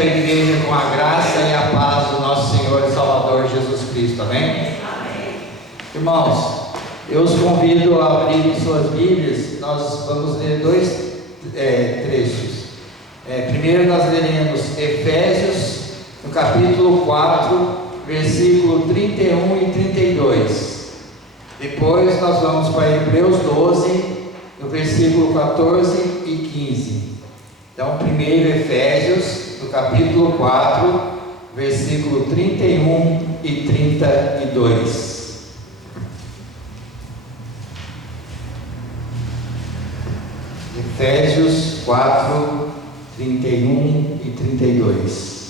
cumprimento a igreja com a graça e a paz do nosso Senhor e Salvador Jesus Cristo, amém? Amém. Irmãos, eu os convido a abrir suas Bíblias. Nós vamos ler dois trechos. Primeiro nós leremos Efésios, no capítulo 4, versículo 31 e 32. Depois nós vamos para Hebreus 12, no versículo 14 e 15. Então, primeiro Efésios, no capítulo 4, versículo 31 e 32. Efésios 4, 31 e 32.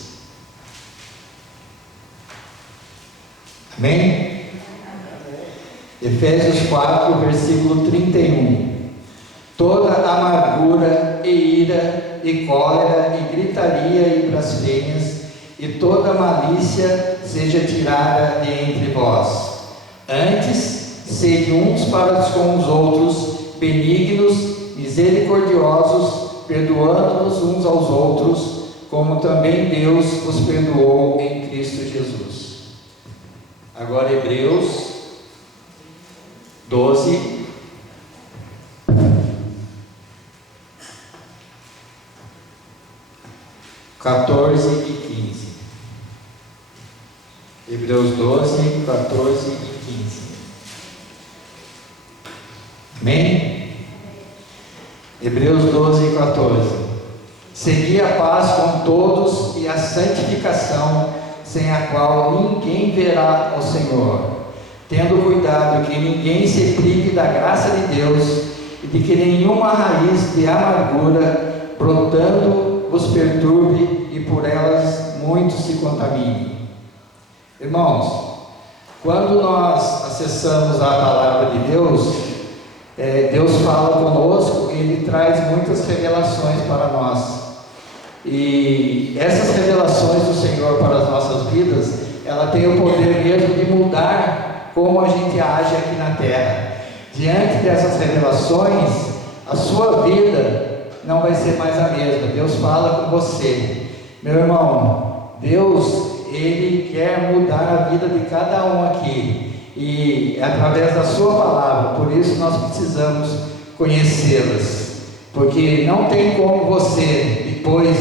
Amém? Efésios 4, versículo 31. Toda amargura e ira e cólera e gritaria e blasfêmias e toda malícia seja tirada de entre vós. Antes, sede uns para com os outros benignos, misericordiosos, perdoando-nos uns aos outros, como também Deus os perdoou em Cristo Jesus. Agora Hebreus 12, 14 e 15. Hebreus 12, 14 e 15. Amém? Hebreus 12, 14. Segui a paz com todos e a santificação, sem a qual ninguém verá ao Senhor, tendo cuidado que ninguém se prive da graça de Deus e de que nenhuma raiz de amargura brotando os perturbe e por elas muitos se contaminem. Irmãos, quando nós acessamos a palavra de Deus, Deus fala conosco e Ele traz muitas revelações para nós. E essas revelações do Senhor para as nossas vidas, ela tem o poder mesmo de mudar como a gente age aqui na terra. Diante dessas revelações, a sua vida não vai ser mais a mesma. Deus fala com você, meu irmão. Deus, Ele quer mudar a vida de cada um aqui, e através da sua palavra. Por isso nós precisamos conhecê-las, porque não tem como você, depois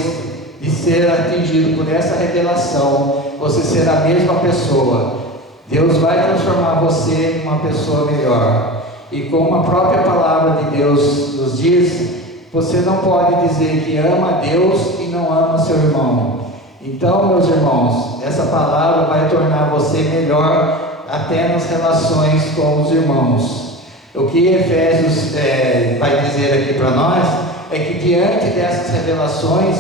de ser atingido por essa revelação, você ser a mesma pessoa. Deus vai transformar você em uma pessoa melhor, e como a própria palavra de Deus nos diz, você não pode dizer que ama a Deus e não ama seu irmão. Então, meus irmãos, essa palavra vai tornar você melhor até nas relações com os irmãos. O que Efésios vai dizer aqui para nós é que diante dessas revelações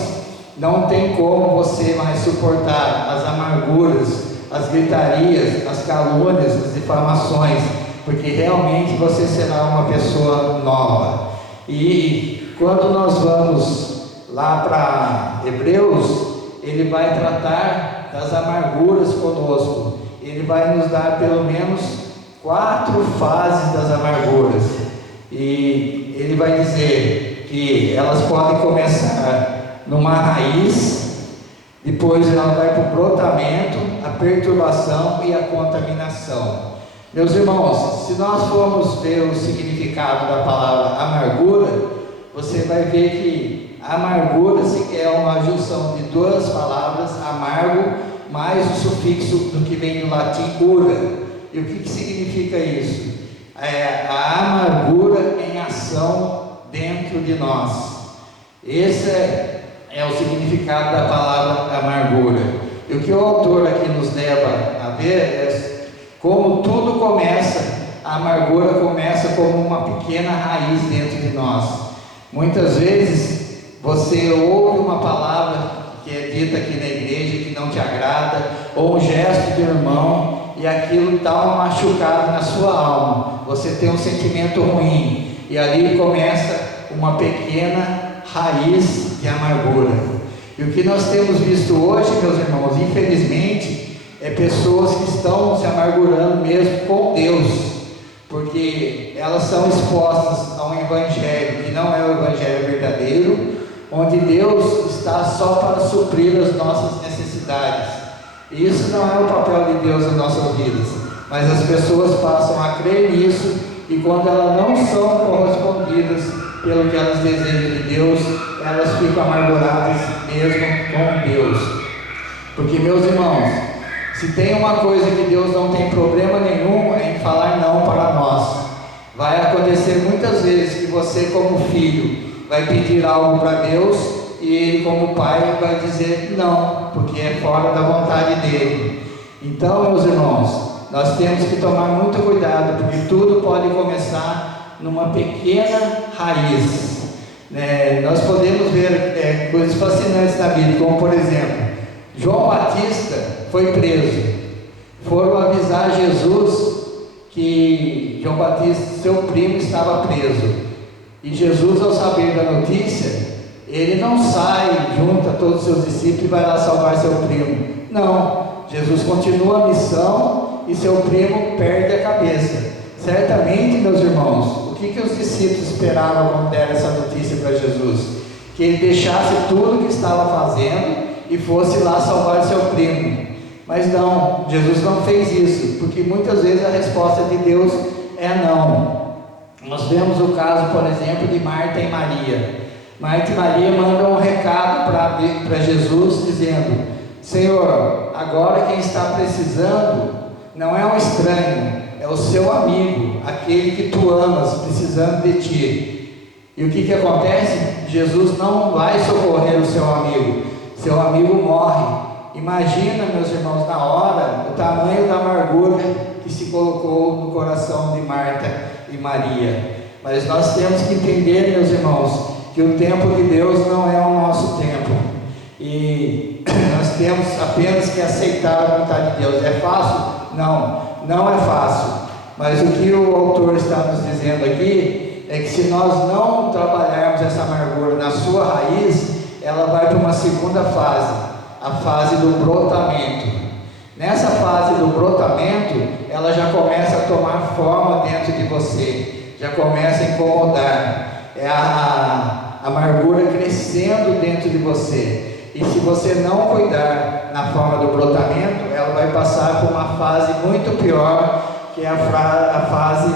não tem como você mais suportar as amarguras, as gritarias, as calúnias, as difamações, porque realmente você será uma pessoa nova. E quando nós vamos lá para Hebreus, ele vai tratar das amarguras conosco. Ele vai nos dar pelo menos 4 fases das amarguras. E ele vai dizer que elas podem começar numa raiz, depois ela vai para o brotamento, a perturbação e a contaminação. Meus irmãos, se nós formos ver o significado da palavra amargura, você vai ver que amargura é uma junção de 2 palavras, amargo, mais o sufixo do que vem do latim ura. E o que significa isso? A amargura em ação dentro de nós. Esse é o significado da palavra amargura. E o que o autor aqui nos leva a ver é como tudo começa. A amargura começa como uma pequena raiz dentro de nós. Muitas vezes você ouve uma palavra que é dita aqui na igreja que não te agrada, ou um gesto do irmão, e aquilo dá uma machucada na sua alma. Você tem um sentimento ruim, e ali começa uma pequena raiz de amargura. E o que nós temos visto hoje, meus irmãos, infelizmente, é pessoas que estão se amargurando mesmo com Deus, porque elas são expostas a um evangelho que não é o evangelho verdadeiro, onde Deus está só para suprir as nossas necessidades. E isso não é o papel de Deus nas nossas vidas, mas as pessoas passam a crer nisso, e quando elas não são correspondidas pelo que elas desejam de Deus, elas ficam amarguradas mesmo com Deus. Porque, meus irmãos, se tem uma coisa que Deus não tem problema nenhum, é em falar não para nós. Vai acontecer muitas vezes que você, como filho, vai pedir algo para Deus e ele, como pai, vai dizer não, porque é fora da vontade dele. Então, meus irmãos, nós temos que tomar muito cuidado, porque tudo pode começar numa pequena raiz. Nós podemos ver coisas fascinantes na Bíblia, como por exemplo, João Batista foi preso. Foram avisar Jesus que João Batista, seu primo, estava preso. E Jesus, ao saber da notícia, ele não sai, junta todos os seus discípulos e vai lá salvar seu primo. Não, Jesus continua a missão e seu primo perde a cabeça. Certamente, meus irmãos, o que os discípulos esperavam quando deram essa notícia para Jesus? Que ele deixasse tudo o que estava fazendo e fosse lá salvar seu primo. Mas não, Jesus não fez isso, porque muitas vezes a resposta de Deus é não. Nós vemos o caso, por exemplo, de Marta e Maria. Marta e Maria mandam um recado para Jesus, dizendo: Senhor, agora quem está precisando não é um estranho, é o seu amigo, aquele que tu amas, precisando de ti. E o que acontece? Jesus não vai socorrer o seu amigo morre. Imagina, meus irmãos, na hora, o tamanho da amargura que se colocou no coração de Marta e Maria. Mas nós temos que entender, meus irmãos, que o tempo de Deus não é o nosso tempo, e nós temos apenas que aceitar a vontade de Deus. É fácil? Não é fácil, mas o que o autor está nos dizendo aqui é que se nós não trabalharmos essa amargura na sua raiz, ela vai para uma segunda fase, a fase do brotamento. Nessa fase do brotamento, ela já começa a tomar forma dentro de você, já começa a incomodar, é a amargura crescendo dentro de você. E se você não cuidar na forma do brotamento, ela vai passar por uma fase muito pior, que é a fase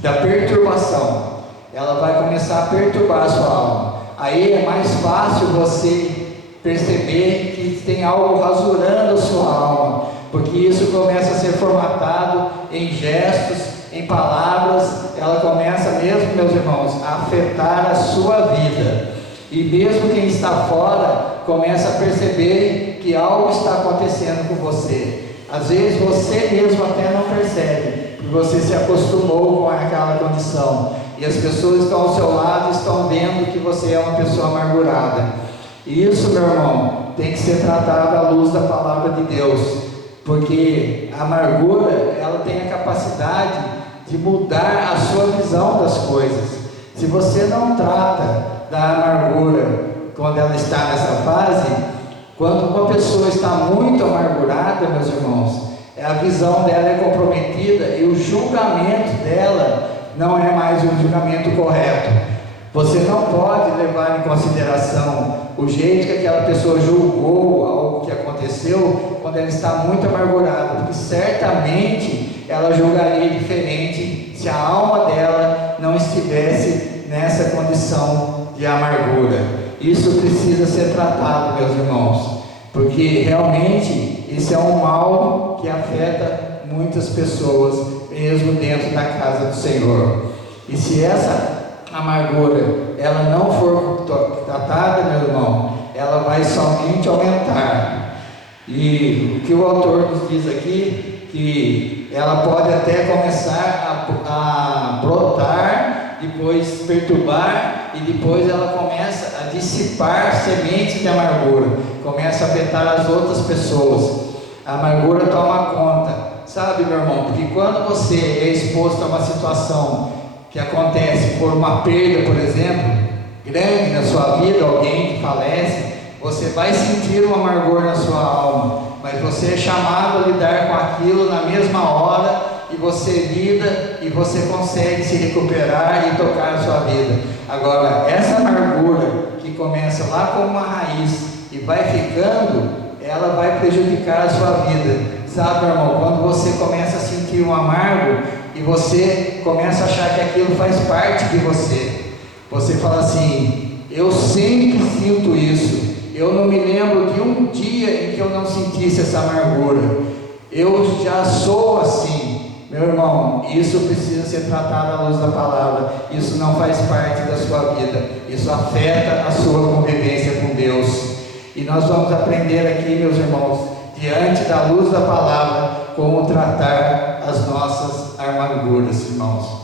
da perturbação. Ela vai começar a perturbar a sua alma. Aí é mais fácil você perceber que tem algo rasurando a sua alma, porque isso começa a ser formatado em gestos, em palavras. Ela começa mesmo, meus irmãos, a afetar a sua vida. E mesmo quem está fora começa a perceber que algo está acontecendo com você. Às vezes você mesmo até não percebe, porque você se acostumou com aquela condição. E as pessoas que estão ao seu lado estão vendo que você é uma pessoa amargurada. E isso, meu irmão, tem que ser tratado à luz da palavra de Deus, porque a amargura, ela tem a capacidade de mudar a sua visão das coisas. Se você não trata da amargura quando ela está nessa fase, quando uma pessoa está muito amargurada, meus irmãos, a visão dela é comprometida e o julgamento dela não é mais um julgamento correto. Você não pode levar em consideração o jeito que aquela pessoa julgou algo que aconteceu quando ela está muito amargurada, porque certamente ela julgaria diferente se a alma dela não estivesse nessa condição de amargura. Isso precisa ser tratado, meus irmãos, porque realmente isso é um mal que afeta muitas pessoas, mesmo dentro da casa do Senhor. E se essa amargura ela não for tratada, meu irmão, ela vai somente aumentar. E o que o autor nos diz aqui, que ela pode até começar a brotar, depois perturbar, e depois ela começa a dissipar sementes de amargura, começa a afetar as outras pessoas. A amargura toma conta, sabe, meu irmão? Porque quando você é exposto a uma situação que acontece por uma perda, por exemplo, grande na sua vida, alguém que falece, você vai sentir um amargor na sua alma, mas você é chamado a lidar com aquilo na mesma hora e você lida e você consegue se recuperar e tocar a sua vida. Agora, essa amargura que começa lá com uma raiz e vai ficando, ela vai prejudicar a sua vida. Sabe, meu irmão, quando você começa a sentir um amargo e você começa a achar que aquilo faz parte de você, você fala assim: eu sempre sinto isso, eu não me lembro de um dia em que eu não sentisse essa amargura, eu já sou assim. Meu irmão, isso precisa ser tratado à luz da palavra. Isso não faz parte da sua vida, isso afeta a sua convivência com Deus. E nós vamos aprender aqui, meus irmãos, diante da luz da palavra, como tratar as nossas amarguras, irmãos.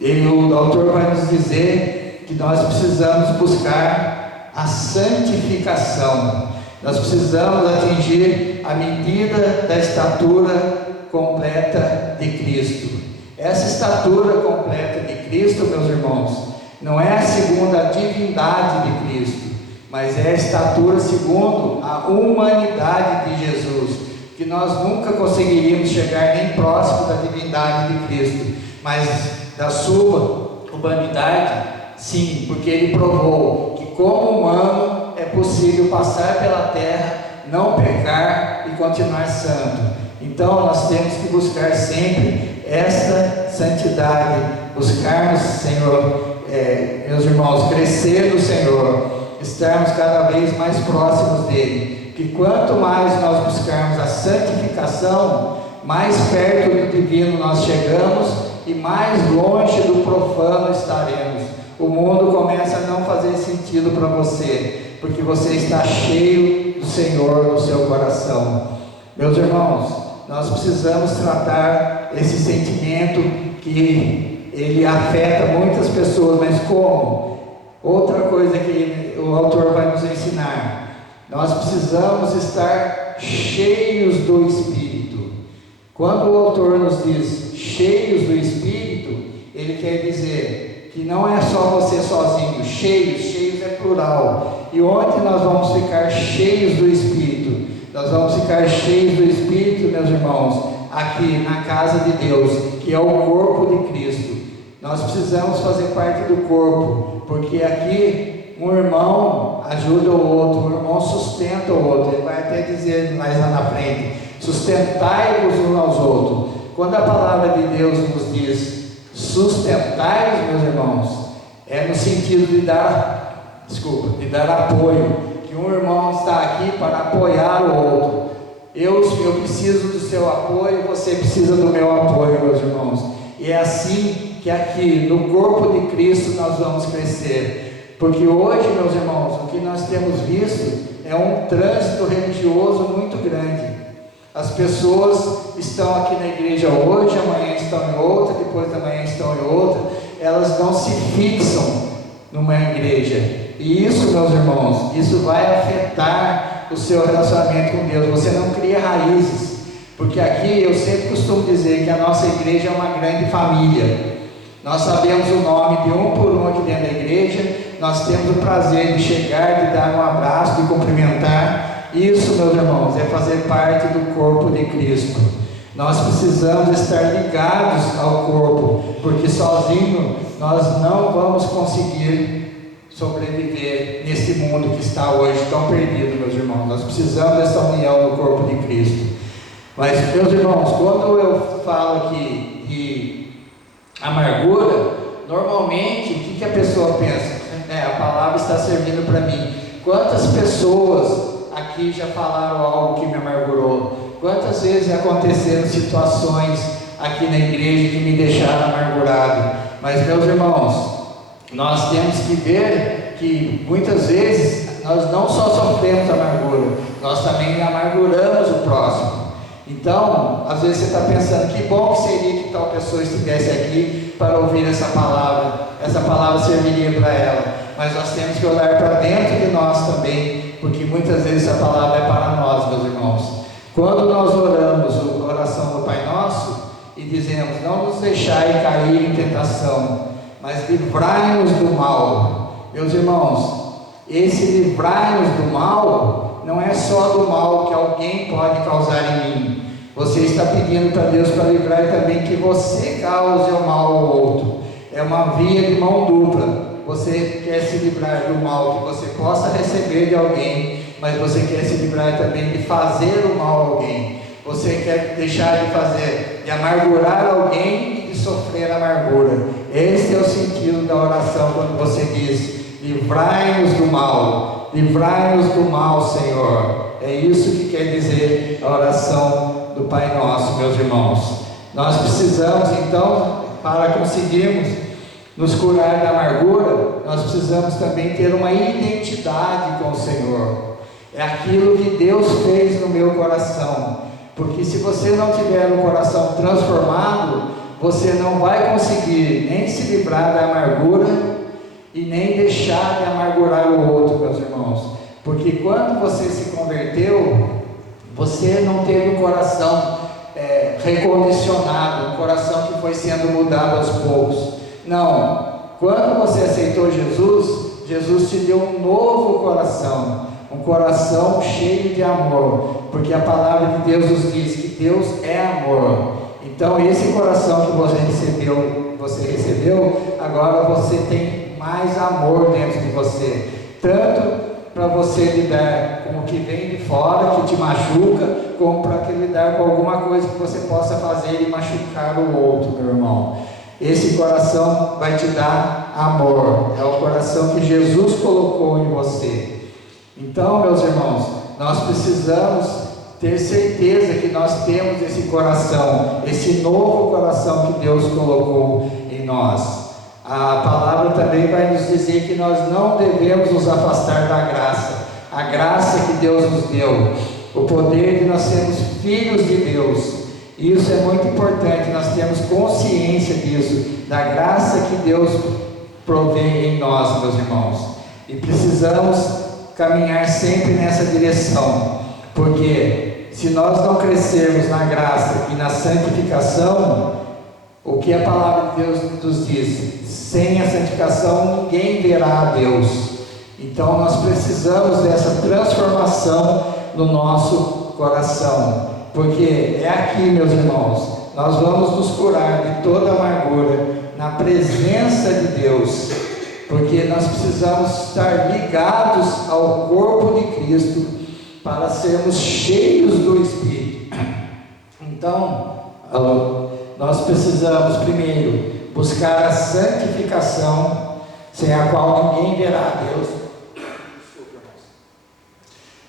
O autor vai nos dizer que nós precisamos buscar a santificação. Nós precisamos atingir a medida da estatura completa de Cristo. Essa estatura completa de Cristo, meus irmãos, não é segundo a divindade de Cristo, mas é a estatura segundo a humanidade de Jesus, que nós nunca conseguiríamos chegar nem próximo da divindade de Cristo, mas da sua humanidade, sim, porque ele provou que como humano é possível passar pela terra, não pecar e continuar santo. Então nós temos que buscar sempre esta santidade, buscarmos, Senhor, meus irmãos, crescer no Senhor, estarmos cada vez mais próximos dele, que quanto mais nós buscarmos a santificação, mais perto do divino nós chegamos e mais longe do profano estaremos. O mundo começa a não fazer sentido para você, porque você está cheio do Senhor no seu coração. Meus irmãos, nós precisamos tratar esse sentimento que ele afeta muitas pessoas, mas como? Outra coisa que o autor vai nos ensinar: nós precisamos estar cheios do Espírito. Quando o autor nos diz cheios do Espírito, ele quer dizer que não é só você sozinho, cheios é plural. E onde nós vamos ficar cheios do Espírito? Nós vamos ficar cheios do Espírito, meus irmãos, aqui na casa de Deus, que é o corpo de Cristo. Nós precisamos fazer parte do corpo, porque aqui um irmão ajuda o outro, um irmão sustenta o outro. Ele vai até dizer mais lá na frente: sustentai-vos uns aos outros. Quando a palavra de Deus nos diz sustentai-vos, meus irmãos, é no sentido de dar apoio, que um irmão está aqui para apoiar o outro. Eu preciso do seu apoio, você precisa do meu apoio, meus irmãos. E é assim que aqui no corpo de Cristo nós vamos crescer, porque hoje, meus irmãos, o que nós temos visto é um trânsito religioso muito grande. As pessoas estão aqui na igreja hoje, amanhã estão em outra, depois da manhã estão em outra, elas não se fixam numa igreja. E isso, meus irmãos, isso vai afetar o seu relacionamento com Deus. Você não cria raízes, porque aqui eu sempre costumo dizer que a nossa igreja é uma grande família. Nós sabemos o nome de um por um aqui dentro da igreja, nós temos o prazer de chegar, de dar um abraço, de cumprimentar. Isso, meus irmãos, é fazer parte do corpo de Cristo. Nós precisamos estar ligados ao corpo, porque sozinho nós não vamos conseguir sobreviver nesse mundo que está hoje tão perdido, meus irmãos. Nós precisamos dessa união no corpo de Cristo. Mas, meus irmãos, quando eu falo aqui de amargura, normalmente o que a pessoa pensa? A palavra está servindo para mim. Quantas pessoas aqui já falaram algo que me amargurou? Quantas vezes aconteceram situações aqui na igreja que me deixaram amargurado? Mas, meus irmãos, nós temos que ver que muitas vezes nós não só sofremos amargura, nós também amarguramos o próximo. Então, às vezes você está pensando: que bom que seria que tal pessoa estivesse aqui para ouvir essa palavra serviria para ela. Mas nós temos que olhar para dentro de nós também, porque muitas vezes essa palavra é para nós, meus irmãos. Quando nós oramos a oração do Pai Nosso e dizemos: não nos deixai cair em tentação, mas livrai-nos do mal. Meus irmãos, esse livrai-nos do mal não é só do mal que alguém pode causar em mim. Você está pedindo para Deus para livrar também que você cause o mal ao outro. É uma via de mão dupla. Você quer se livrar do mal que você possa receber de alguém, mas você quer se livrar também de fazer o mal a alguém. Você quer deixar de fazer, de amargurar alguém e de sofrer amargura. Esse é o sentido da oração quando você diz: livrai-nos do mal, livrai-nos do mal, Senhor. É isso que quer dizer a oração do Pai Nosso, meus irmãos. Nós precisamos então, para conseguirmos nos curar da amargura, nós precisamos também ter uma identidade com o Senhor. É aquilo que Deus fez no meu coração, porque se você não tiver um coração transformado, você não vai conseguir nem se livrar da amargura e nem deixar de amargurar o outro, meus irmãos. Porque quando você se converteu, você não teve um coração recondicionado, um coração que foi sendo mudado aos poucos. Não, quando você aceitou Jesus, Jesus te deu um novo coração, um coração cheio de amor, porque a palavra de Deus nos diz que Deus é amor. Então esse coração que você recebeu, agora você tem mais amor dentro de você, tanto para você lidar com o que vem de fora, que te machuca, como para lidar com alguma coisa que você possa fazer e machucar o outro, meu irmão. Esse coração vai te dar amor, é o coração que Jesus colocou em você. Então, meus irmãos, nós precisamos ter certeza que nós temos esse coração, esse novo coração que Deus colocou em nós. A palavra também vai nos dizer que nós não devemos nos afastar da graça, a graça que Deus nos deu, o poder de nós sermos filhos de Deus. Isso é muito importante, nós temos consciência disso, da graça que Deus provê em nós, meus irmãos, e precisamos caminhar sempre nessa direção, porque se nós não crescermos na graça e na santificação, o que a palavra de Deus nos diz? Sem a santificação ninguém verá a Deus. Então nós precisamos dessa transformação no nosso coração, porque é aqui, meus irmãos, nós vamos nos curar de toda amargura na presença de Deus, porque nós precisamos estar ligados ao corpo de Cristo para sermos cheios do Espírito. Então, nós precisamos primeiro buscar a santificação, sem a qual ninguém verá a Deus.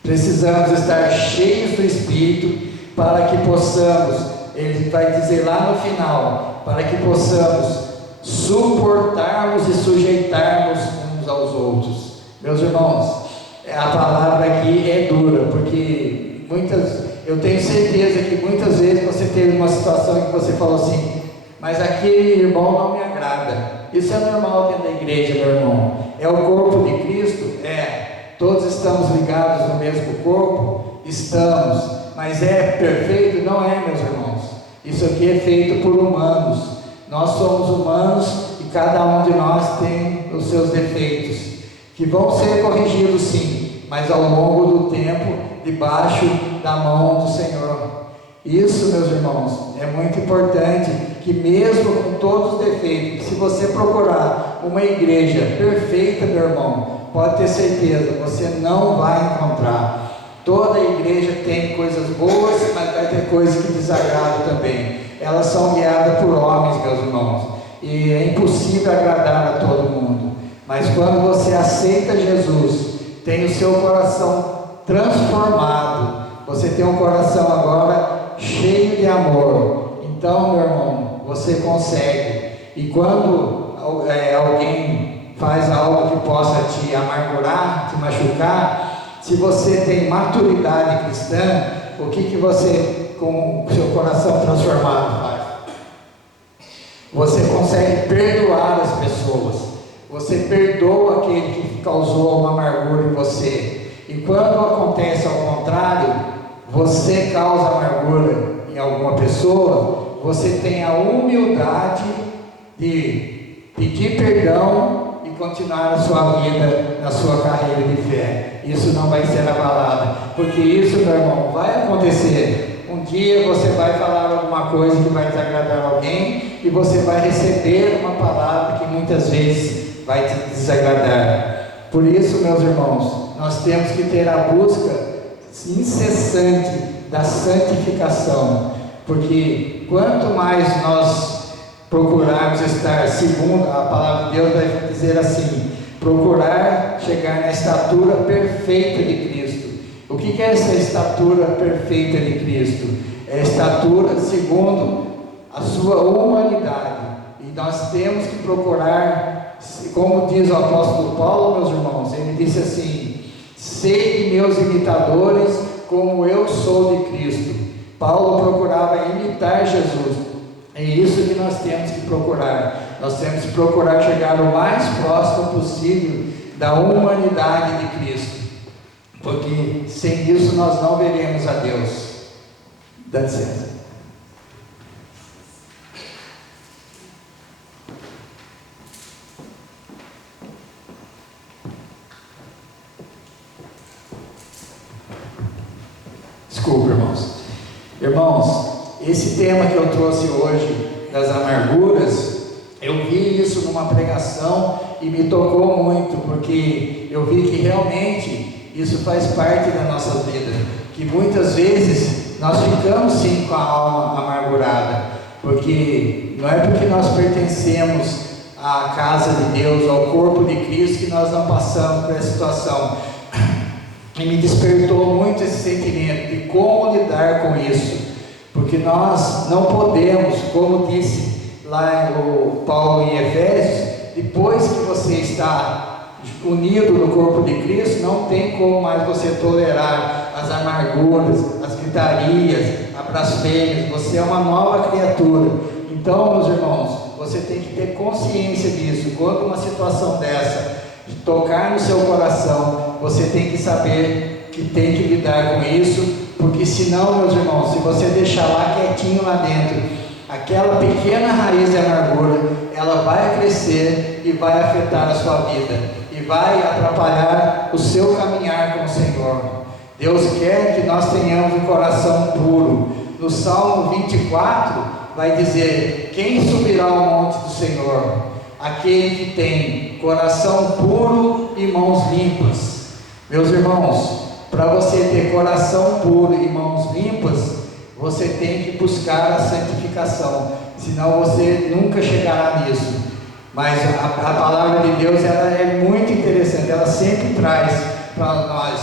Precisamos estar cheios do Espírito para que possamos, ele vai dizer lá no final, para que possamos suportarmos e sujeitarmos uns aos outros. Meus irmãos, a palavra aqui é dura, porque eu tenho certeza que muitas vezes você teve uma situação que você falou assim: mas aquele irmão não me agrada. Isso é normal dentro da igreja, meu irmão. É o corpo de Cristo? Todos estamos ligados no mesmo corpo? Estamos. Mas é perfeito? Não é, meus irmãos. Isso aqui é feito por humanos. Nós somos humanos e cada um de nós tem os seus defeitos, que vão ser corrigidos sim, mas ao longo do tempo, debaixo da mão do Senhor. Isso, meus irmãos, é muito importante, que mesmo com todos os defeitos, se você procurar uma igreja perfeita, meu irmão, pode ter certeza, você não vai encontrar. Toda igreja tem coisas boas, mas vai ter coisas que desagradam também. Elas são guiadas por homens, meus irmãos, e é impossível agradar a todo mundo. Mas quando você aceita Jesus, tem o seu coração transformado, você tem um coração agora cheio de amor. Então, meu irmão, você consegue. E quando alguém faz algo que possa te amargurar, te machucar, se você tem maturidade cristã, o que você, com o seu coração transformado, faz? Você consegue perdoar as pessoas. Você perdoa aquele que causou uma amargura em você. E quando acontece ao contrário, você causa amargura em alguma pessoa, você tem a humildade de pedir perdão e continuar a sua vida, na sua carreira de fé. Isso não vai ser abalado, porque isso, meu irmão, vai acontecer. Um dia você vai falar alguma coisa que vai desagradar alguém e você vai receber uma palavra que muitas vezes vai te desagradar. Por isso, meus irmãos, nós temos que ter a busca incessante da santificação, porque quanto mais nós procurarmos estar segundo a palavra de Deus, vai dizer assim: procurar chegar na estatura perfeita de Cristo. O que é essa estatura perfeita de Cristo? É a estatura segundo a sua humanidade. E nós temos que procurar, como diz o apóstolo Paulo, meus irmãos, ele disse assim: sede meus imitadores, como eu sou de Cristo. Paulo procurava imitar Jesus. É isso que nós temos que procurar. Nós temos que procurar chegar o mais próximo possível da humanidade de Cristo, porque sem isso nós não veremos a Deus. Dá licença. Desculpa, irmãos. Irmãos, esse tema que eu trouxe hoje, das amarguras, eu vi isso numa pregação e me tocou muito, porque eu vi que realmente isso faz parte da nossa vida, que muitas vezes nós ficamos sim com a alma amargurada, porque não é porque nós pertencemos à casa de Deus, ao corpo de Cristo, que nós não passamos por essa situação. E me despertou muito esse sentimento de como lidar com isso, porque nós não podemos, como disse lá o Paulo em Efésios, depois que você está unido no corpo de Cristo, não tem como mais você tolerar as amarguras, as gritarias, a blasfêmias. Você é uma nova criatura. Então, meus irmãos, você tem que ter consciência disso. Quando uma situação dessa tocar no seu coração, você tem que saber que tem que lidar com isso, porque senão, meus irmãos, se você deixar lá quietinho lá dentro, aquela pequena raiz de amargura, ela vai crescer e vai afetar a sua vida, e vai atrapalhar o seu caminhar com o Senhor. Deus quer que nós tenhamos um coração puro. No Salmo 24, vai dizer: quem subirá ao monte do Senhor? Aquele que tem coração puro e mãos limpas. Meus irmãos, para você ter coração puro e mãos limpas, você tem que buscar a santificação, senão você nunca chegará nisso. Mas a palavra de Deus, ela é muito interessante, ela sempre traz para nós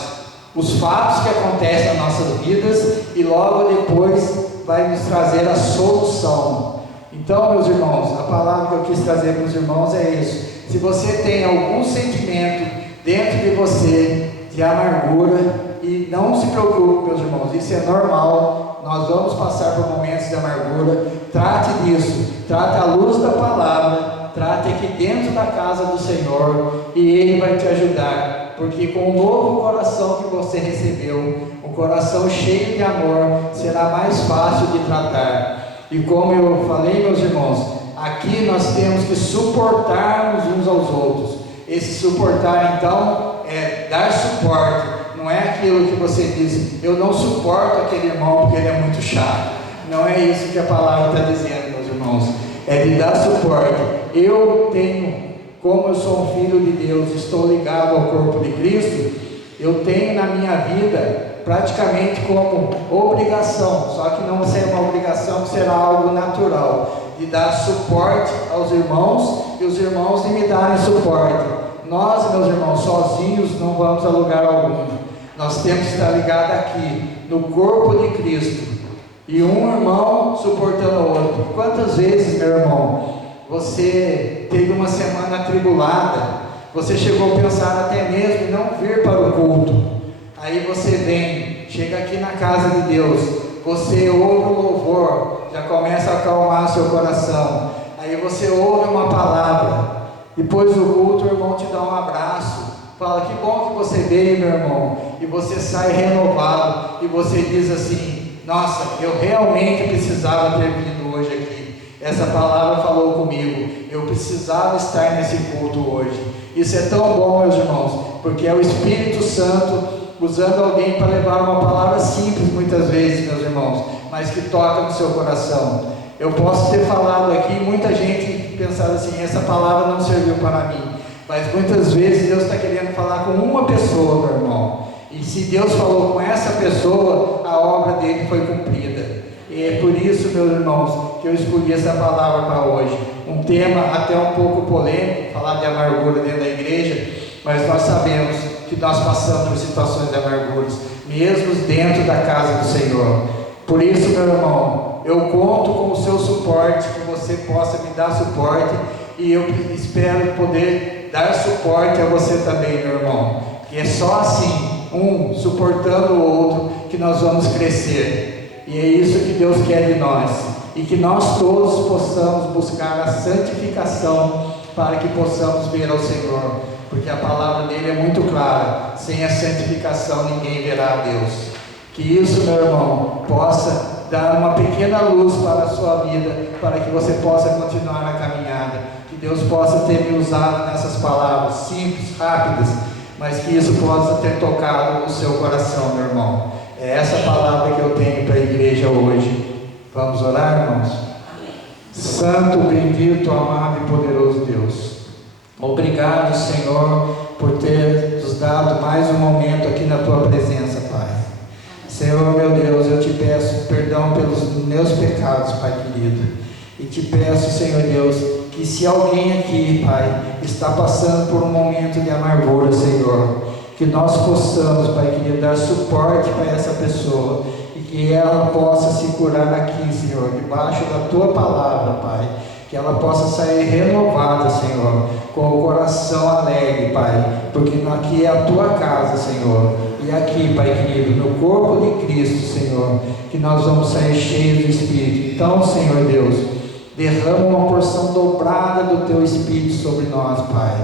os fatos que acontecem nas nossas vidas e logo depois vai nos trazer a solução. Então, meus irmãos, a palavra que eu quis trazer para os irmãos é isso: se você tem algum sentimento dentro de você de amargura, e não se preocupe, meus irmãos, isso é normal, nós vamos passar por momentos de amargura. Trate disso, trate à luz da palavra, trate aqui dentro da casa do Senhor, e Ele vai te ajudar, porque com o novo coração que você recebeu, um coração cheio de amor, será mais fácil de tratar. E como eu falei, meus irmãos, aqui nós temos que suportarmos uns aos outros. Esse suportar, então, é dar suporte. Não é aquilo que você diz: eu não suporto aquele irmão porque ele é muito chato. Não é isso que a palavra está dizendo, meus irmãos. É de dar suporte. Eu tenho, como eu sou um filho de Deus, estou ligado ao corpo de Cristo, eu tenho na minha vida praticamente como obrigação, só que não será uma obrigação, que será algo natural, de dar suporte aos irmãos e os irmãos de me darem suporte. Nós, meus irmãos, sozinhos não vamos a lugar algum. Nós temos que estar ligados aqui no corpo de Cristo, e um irmão suportando o outro. Quantas vezes, meu irmão, você teve uma semana atribulada, você chegou a pensar até mesmo em não vir para o culto? Aí você vem, chega aqui na casa de Deus, você ouve o louvor, já começa a acalmar seu coração. Aí você ouve uma palavra, depois do culto o irmão te dá um abraço, fala: que bom que você veio, meu irmão, e você sai renovado, e você diz assim: nossa, eu realmente precisava ter vindo hoje aqui, essa palavra falou comigo, eu precisava estar nesse culto hoje. Isso é tão bom, meus irmãos, porque é o Espírito Santo usando alguém para levar uma palavra simples muitas vezes, meus irmãos, mas que toca no seu coração. Eu posso ter falado aqui, muita gente pensar assim, essa palavra não serviu para mim, mas muitas vezes Deus está querendo falar com uma pessoa, meu irmão, e se Deus falou com essa pessoa, a obra dele foi cumprida. E é por isso, meus irmãos, que eu escolhi essa palavra para hoje, um tema até um pouco polêmico, falar de amargura dentro da igreja, mas nós sabemos que nós passamos por situações de amarguras, mesmo dentro da casa do Senhor. Por isso, meu irmão, eu conto com o seu suporte, que você possa me dar suporte, e eu espero poder dar suporte a você também, meu irmão, que é só assim, um suportando o outro, que nós vamos crescer. E é isso que Deus quer de nós, e que nós todos possamos buscar a santificação, para que possamos ver ao Senhor, porque a palavra dele é muito clara: sem a santificação ninguém verá a Deus. Que isso, meu irmão, possa dar uma pequena luz para a sua vida, para que você possa continuar na caminhada. Que Deus possa ter me usado nessas palavras simples, rápidas, mas que isso possa ter tocado o seu coração, meu irmão. É essa palavra que eu tenho para a igreja hoje. Vamos orar, irmãos? Santo, bendito, amado e poderoso Deus, obrigado, Senhor, por ter nos dado mais um momento aqui na Tua presença, Pai. Senhor, meu Deus, eu te peço perdão pelos meus pecados, Pai querido, e te peço, Senhor Deus, que se alguém aqui, Pai, está passando por um momento de amargura, Senhor, que nós possamos, Pai querido, dar suporte para essa pessoa, e que ela possa se curar aqui, Senhor, debaixo da Tua palavra, Pai, que ela possa sair renovada, Senhor, com o coração alegre, Pai, porque aqui é a Tua casa, Senhor, e aqui, Pai querido, no corpo de Cristo, Senhor, que nós vamos sair cheios do Espírito. Então, Senhor Deus, derrama uma porção dobrada do Teu Espírito sobre nós, Pai.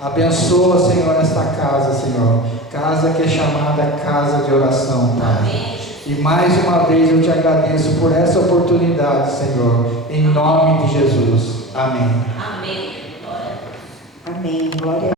Abençoa, Senhor, esta casa, Senhor, casa que é chamada casa de oração, Pai. E mais uma vez eu te agradeço por essa oportunidade, Senhor, em nome de Jesus. Amém. Amém. Amém. Glória a Deus.